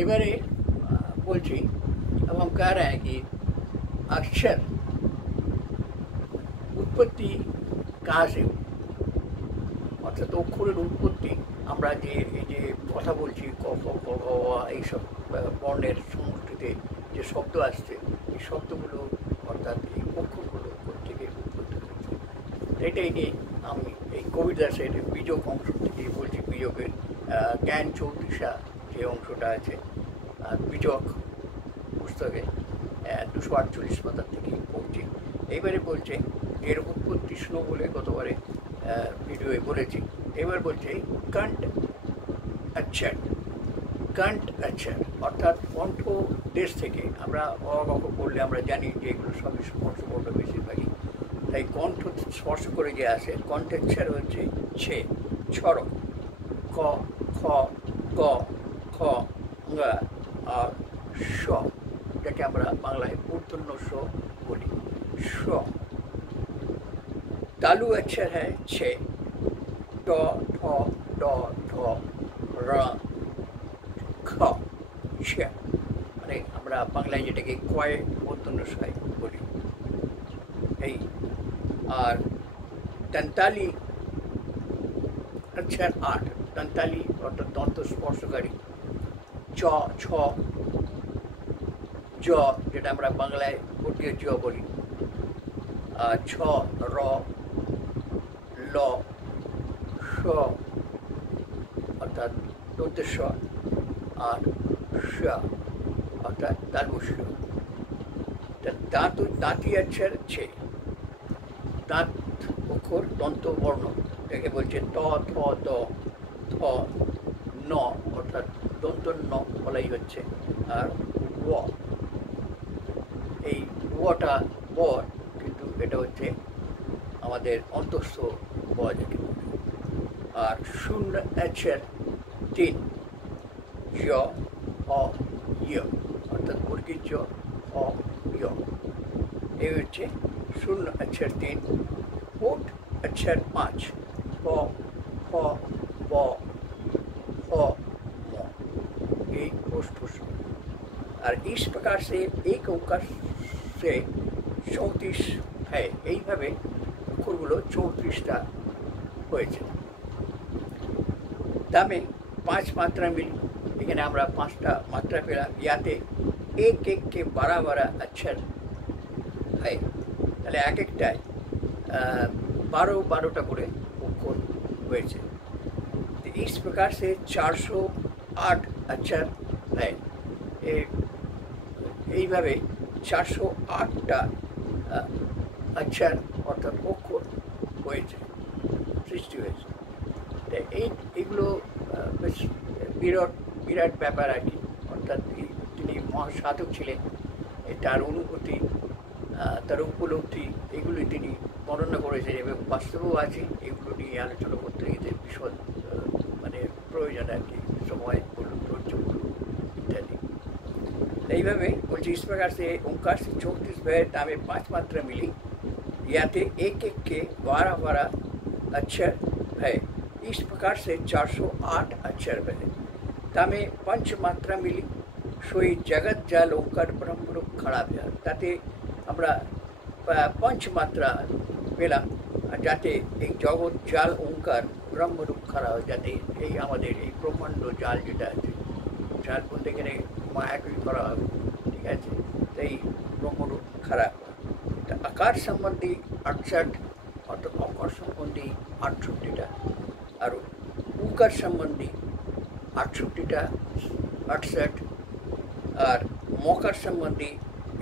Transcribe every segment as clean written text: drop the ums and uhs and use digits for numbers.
এবারে বলছি अब हम कह रहे हैं कि अक्षर उत्पत्ति कहाँ से অর্থাৎ অক্ষরের উৎপত্তি আমরা যে এই যে কথা বলছি ক খ ক গ এইসব বর্ণের সমষ্টিতে যে শব্দ আসছে এই শব্দগুলো অর্থাৎ এই অক্ষরগুলো থেকে উৎপত্তি হয়েছে। এটাই নিয়ে আমি এই কবিদাসের বীজক অংশ থেকে বলছি। বীজকের জ্ঞান চৌত্রিশা যে অংশটা আছে বীজক পুস্তকে 248 পাতা থেকে পড়ছি। এইবারে বলছে এর উৎপত্তি শোনো বলে গতবারে ভিডিওয়ে বলেছি। এবার বলছে কণ্ঠ অক্ষর, কণ্ঠ অক্ষর অর্থাৎ কণ্ঠ দেশ থেকে। আমরা অ পড়লে আমরা জানি যে এগুলো সবই স্পর্শবর্ণ বেশিরভাগই, তাই কণ্ঠ স্পর্শ করে যে আসে কণ্ঠেচ্ছর হচ্ছে ছে ছড় ক খ গ খ ঙ আর স, যাকে আমরা বাংলায় মূর্ধন্য স বলি। স तालु अक्षर है छः ट ठ ड ढ र ख ছ, মানে আমরা বাংলায় যেটাকে কয় মূর্ধন্য ষয় বলি এই। আর দন্তালি अक्षर 8 दंताली অর্থাৎ দন্ত স্পর্শকারী চ ছ জ, যেটা আমরা বাংলায় বর্গীয় জ বলি। আর ছ র ল স অর্থাৎ দন্তেশ, আর স অর্থাৎ তালবস্য। দাঁতি অক্ষর ছে, দাঁত অক্ষর দন্ত বর্ণ, এটাকে বলছে ত থ দ থ ন অর্থাৎ দন্ত ন বলাই হচ্ছে। আর ও, এই ওটা ব, কিন্তু এটা হচ্ছে আমাদের অন্তঃস্থ ব যাকে বলে। আর শূন্য অক্ষর 3 য অ ইয় অর্থাৎ বর্গীয় জ অ ইয়, এই হচ্ছে শূন্য অক্ষর 3। ओट अक्षर 5 प फ ब फ म, ये ओष्ठुष। और इस प्रकार से एक ओंकार से 34 है, এইভাবে অক্ষরগুলো 34টা হয়েছে। দামে 5 মাত্রা মিল, এখানে আমরা 5টা মাত্রা পেলাম। ইয়াতে एक एक के 12 अक्षर है, তাহলে এক একটায় 12টা করে অক্ষর হয়েছে। तो इस प्रकार से 408 अक्षर है, এইভাবে 408টা अक्षर অর্থাৎ অক্ষর হয়েছে, সৃষ্টি হয়েছে। তো এইগুলো বেশ বিরাট ব্যাপার আর কি। অর্থাৎ তিনি মহাসাধক ছিলেন, তার অনুভূতি, তার উপলব্ধি, এগুলি তিনি বর্ণনা করেছেন এবং বাস্তবেও আছে। এগুলো নিয়ে আলোচনা করতে গেলে বিশদ মানে প্রয়োজন আর কি, সময় বলুন, ধৈর্য বলুন ইত্যাদি। এইভাবে বলছি इस प्रकार से ओंकार से 34 भय दामे 5 मात्रा मिली, याते एक एक के 12 अक्षर है। इस प्रकार से 408 अक्षर है, दामे 5 मात्रा मिली, सोई जगत जाल ओंकार ब्रह्मरूप खड़ा भया। ताते আমরা 5 মাত্রা পেলাম, যাতে এই জগৎ জাল ওঙ্কার ব্রহ্মরূপ খাড়া হয়, যাতে এই আমাদের এই ব্রহ্মাণ্ড জাল যেটা আছে, জাল বলতে গেলে মায়াকই করা হবে, ঠিক আছে, তাই ব্রহ্মরূপ খাড়া। আকার সম্বন্ধী 68 অর্থাৎ অকার সম্বন্ধী 68টা, আর উকার সম্বন্ধী 68টা 68, আর মকার সম্বন্ধী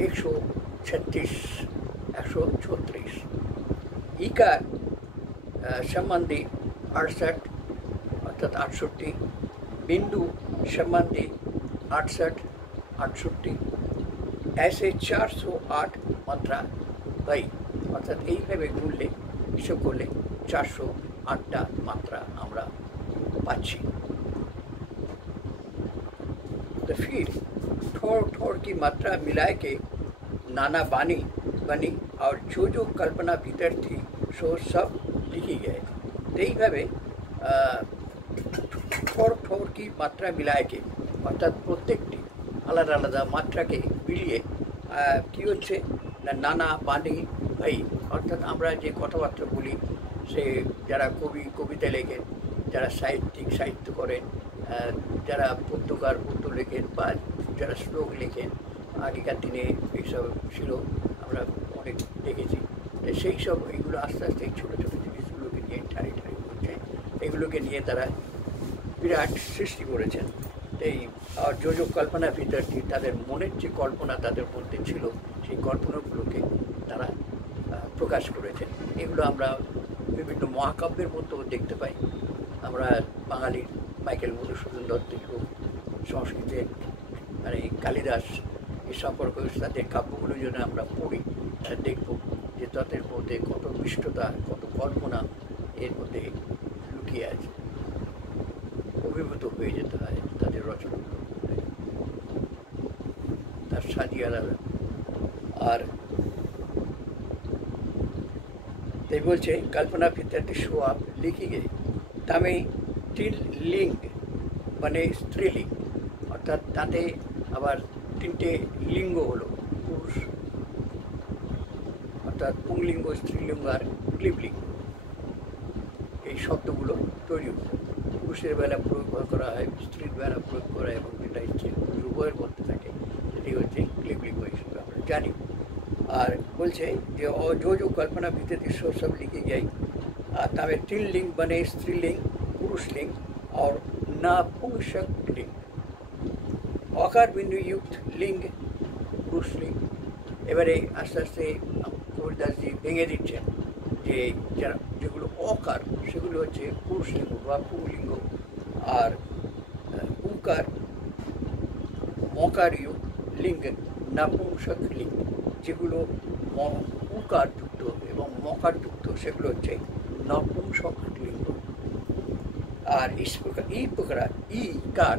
136 इकार संबंधी 68 अर्थात 68, बिंदु संबंधी 68, ऐसे 408 मात्रा भाई अर्थात এইভাবে গুনলে হিসাব করলে 408টা মাত্রা আমরা পাচ্ছি। तो फिर ठोर ठोर की मात्रा मिला के नाना बानी बनी और जो कल्पना भीतर थी सो सब लिखी गए। तो এইভাবে ठोर ठोर की मात्रा मिला के অর্থাৎ প্রত্যেকটি আলাদা আলাদা মাত্রাকে মিলিয়ে কী হচ্ছে না নানা পানি ভাই, অর্থাৎ আমরা যে কথাবার্তা বলি, সে যারা কবি কবিতা লেখেন, যারা সাহিত্যিক সাহিত্য করেন, যারা পদ্যকার পদ্য লেখেন বা যারা শ্লোক লেখেন, আগেকার দিনে এইসব ছিল, আমরা অনেক দেখেছি। সেই সব এইগুলো আস্তে আস্তে এই ছোটো ছোটো জিনিসগুলোকে নিয়ে ঠাড়ি ঠাড়ি করছে, এগুলোকে নিয়ে তারা বিরাট সৃষ্টি করেছেন। এই যোজক কল্পনা ভিতরটি তাদের মনের যে কল্পনা তাদের মধ্যে ছিল, সেই কল্পনাগুলোকে তারা প্রকাশ করেছেন। এগুলো আমরা বিভিন্ন মহাকাব্যের মধ্যেও দেখতে পাই। আমরা বাঙালির মাইকেল মধুসূদন দত্তের হোক, সংস্কৃতের মানে কালিদাস, এই সম্পর্কে তাদের কাব্যগুলো যদি আমরা পড়ি, দেখব যে তাদের মধ্যে কত মিষ্টতা, কত কল্পনা এর মধ্যে লুকিয়ে আছে। অভিভূত হয়ে যেতে হয় তাদের রচনাগুলো, তার সাজিয়ে আলাদা। আর তাই বলছে कल्पना फितरती शो आप लिखी गई तमें तीन लिंग মানে স্ত্রীলিঙ্গ, অর্থাৎ তাতে আবার তিনটে লিঙ্গ হলো পুরুষ, অর্থাৎ পুংলিঙ্গ, স্ত্রীলিঙ্গ আর ক্লিবলিঙ্গ, এই শব্দগুলো তৈরি হলো। পুরুষের বেলা প্রয়োগ করা হয়, স্ত্রীর বেলা প্রয়োগ করা হয়, এবং যেটা স্ত্রী উভয়ের মধ্যে থাকে সেটি হচ্ছে ক্লিবলিঙ্গ হিসেবে আমরা জানি। और बोलছে যে जो जो कल्पना भीतर शो सब लिखी गई तमें तीन लिंग बने स्त्रीलिंग, पुरुषलिंग और नपुंसक लिंग, অকার বিন্দু যুক্ত লিঙ্গ পুরুষলিঙ্গ। এবারে আস্তে আস্তে কবিদাসজি ভেঙে দিচ্ছেন যে যারা যেগুলো অকার সেগুলো হচ্ছে পুরুষলিঙ্গ বা পুংলিঙ্গ, আর উনকার মকার যুক্ত লিঙ্গ নপুংসক লিঙ্গ, যেগুলো উকারযুক্ত এবং মকারযুক্ত সেগুলো হচ্ছে নপুংসক লিঙ্গ। আর ই প্রকার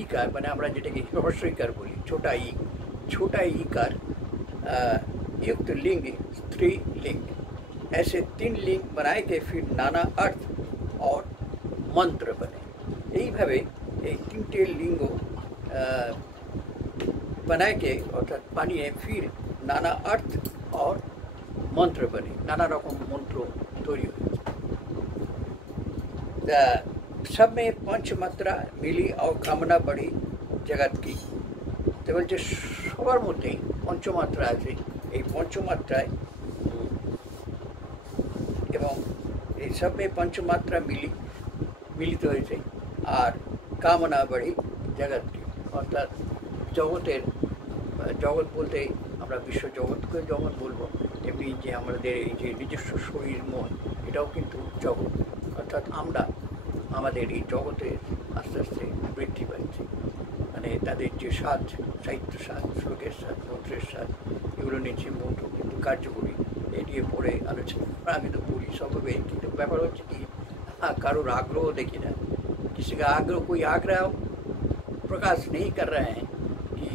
ইকার মানে আমরা যেটাকে হ্রস্বইকার বলি, छोटा ईकार युक्त लिंग स्त्री लिंग, ऐसे तीन लिंग बनाए के फिर नाना अर्थ और मंत्र बने। এইভাবে এই তিনটে লিঙ্গ बनाए के अर्थात बानिए फिर नाना अर्थ और मंत्र बने, नाना रकम मंत्र तैरी हुए। सब में पंच मात्रा मिली और कामना बढ़ी जगत की। तो बोलते सबार मध्य पंचमात्रा आछे, এই पंचमात्राয় এবং এই सब में पंचमात्रा मिलित হয়েছে আর কামনা बढ़ी जगत की, अर्थात জগতের জগৎ বলতে আমরা বিশ্ব জগৎকে জগৎ বলবো, এমনি যে আমাদের এই যে নিজস্ব শরীর মন এটাও কিন্তু জগৎ, অর্থাৎ আমরা আমাদের এই জগতে আস্তে আস্তে বৃদ্ধি পাচ্ছি। মানে তাদের যে স্বাদ, সাহিত্য স্বাদ, শ্লোকের স্বাদ, মন্ত্রের স্বাদ, এগুলো নিচ্ছে মন্ত্র কিন্তু কার্যকরী, এ নিয়ে পড়ে আলোচনা আমি তো পড়ি সবভাবে। কিন্তু ব্যাপার হচ্ছে কি, কারোর আগ্রহ দেখি না, किसी का आग्रह कोई आग्रह प्रकाश नहीं कर रहे हैं कि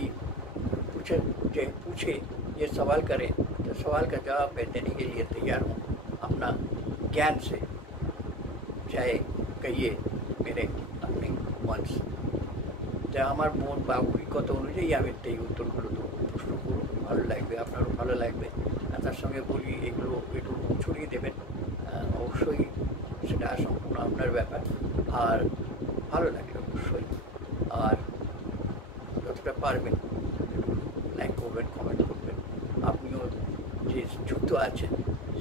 पूछे ये सवाल करें, तो सवाल का जवाब मैं देने के लिए तैयार हूँ अपना ज्ञान से, चाहे कहिए मेरे अपने मन से। যা আমার মন বা অভিজ্ঞতা অনুযায়ী আমি এই উত্তরগুলো দেবো, প্রশ্ন করুন, ভালো লাগবে, আপনারও ভালো লাগবে। তার সঙ্গে বলি এগুলো একটু ছড়িয়ে দেবেন, অবশ্যই সেটা সম্পূর্ণ আপনার ব্যাপার। আর ভালো লাগে অবশ্যই, আর যতটা পারবেন লাইক করবেন, কমেন্ট করবেন। আপনিও যে যুক্ত আছেন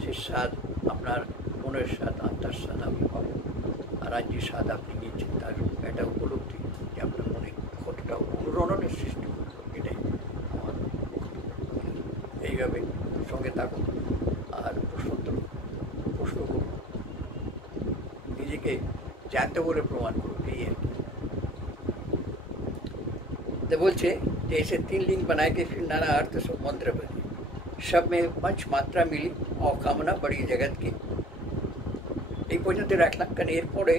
সে স্বাদ আপনার মনের স্বাদ, আত্মার স্বাদ আমি পাবো, আর আজ যে স্বাদ আপনি নিচ্ছেন তার একটা উপলব্ধি যে আপনার মনে কতটা অনুরণনের সৃষ্টি করল, এটাই আমার। এইভাবে সঙ্গে থাকুন আর প্রশ্ন করুন, নিজেকে জানতে বলে প্রমাণ করুন, এই আর কি। तो बोलছে যে ऐसे तीन लिंग बनाए के फिर नाना अर्थ सब मंत्र बने, सब में पंच मात्रा मिली और कामना बड़ी जगत की। এই পর্যন্ত রাখলাম, কারণ এরপরে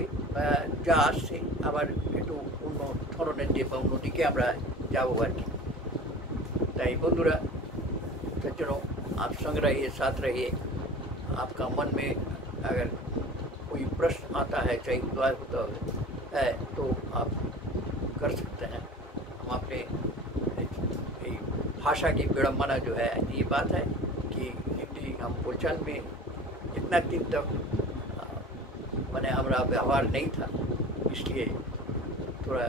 যা আসছে আবার একটু অন্য ধরনের যে বা অন্যদিকে আমরা যাবো আর কি। তাই বন্ধুরা, তার জন্য आप संग रहिए, साथ रहिए। आपका मन में अगर कोई प्रश्न आता है, चाहे उद्वार होता है तो आप कर सकते हैं। भाषा की विडम्बना जो है ये बात है कि हिंदी हम बोलचाल में इतना दिन तक मैंने हमारा व्यवहार नहीं था, इसलिए थोड़ा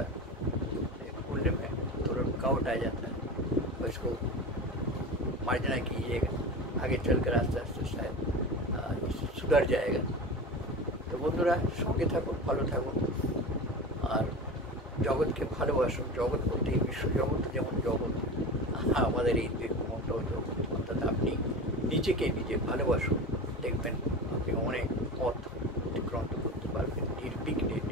बोलने में थोड़ा रुकावट आ जाता है। तो इसको मार्जना कीजिएगा, आगे चलकर आस्ते आस्ते शायद सुधर जाएगा। तो बंधुरा संगे থাকুন, ভালো থাকুন আর জগৎকে ভালোবাসুন। জগৎ বলতে বিশ্ব জগৎ যেমন জগৎ, আমাদের এই মনটাও জগৎ। অর্থাৎ আপনি নিজেকে নিজে ভালোবাসুন, দেখবেন আপনি অনেক পথ অতিক্রান্ত করতে পারবেন নির্বিঘ্নে।